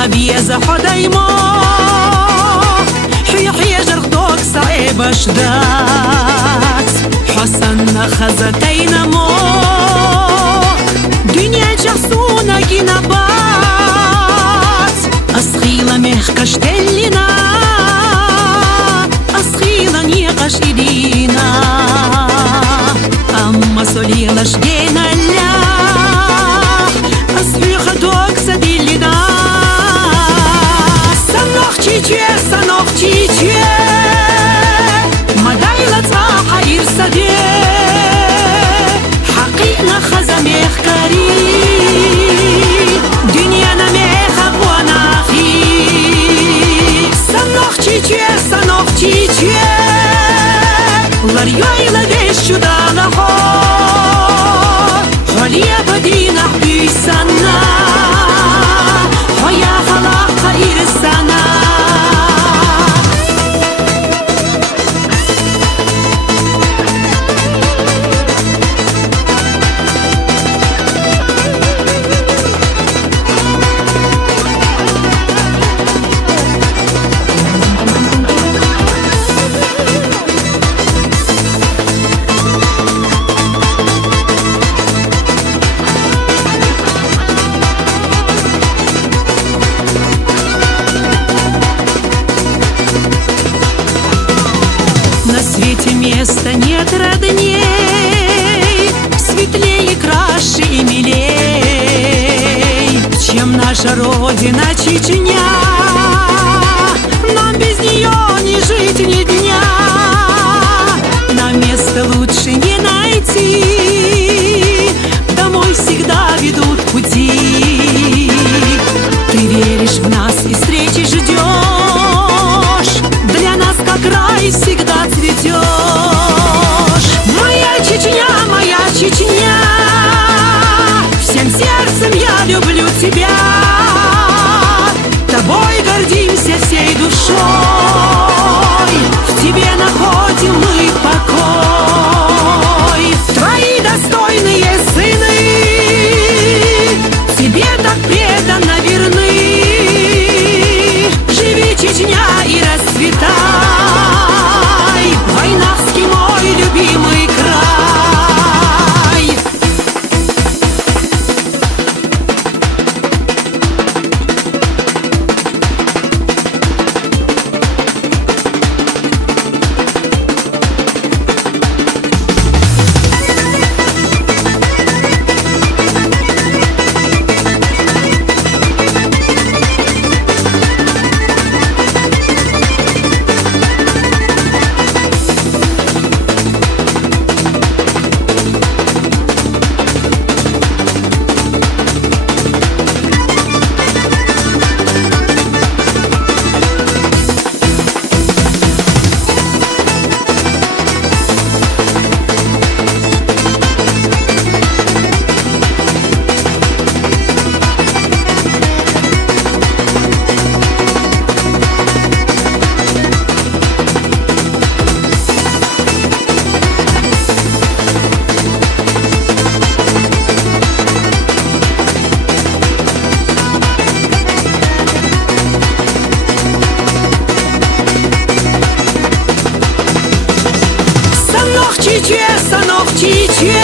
خبيزة حدايمو حي جرخدوك صعيبة شدات حسن خزتين مو دنيا جحسونا جنبات أسخيلة مهكش تلنا أسخيلة نيقش إيدينا أما سوليلة شجينا لا أسخي خدوك سديلنا سنوخ تيتوه مدايلة صاحة يرسدي حقيقنا خزميخ كاري دنيانا ميخ أبوانا أخي سنوخ تيتوه لريويلة ديشو دانا خو خوليا بدينا حبيسانا خويا خلاقا إرسانا На свете места нет родней, светлее, краше и милей, чем наша родина Чечня. Нам без нее не жить ни дня, нам места лучше не найти, домой всегда ведут пути. Ты веришь в нас и встречи ждешь, для нас как рай всегда цветешь. Моя Чечня, всем сердцем я люблю тебя, тобой гордимся всей душой, в тебе находим мы покой. Твои достойные сыны тебе так преданно верны. Живи, Чечня, и расцветай, Войнавский мой любимый край. Санох Чече,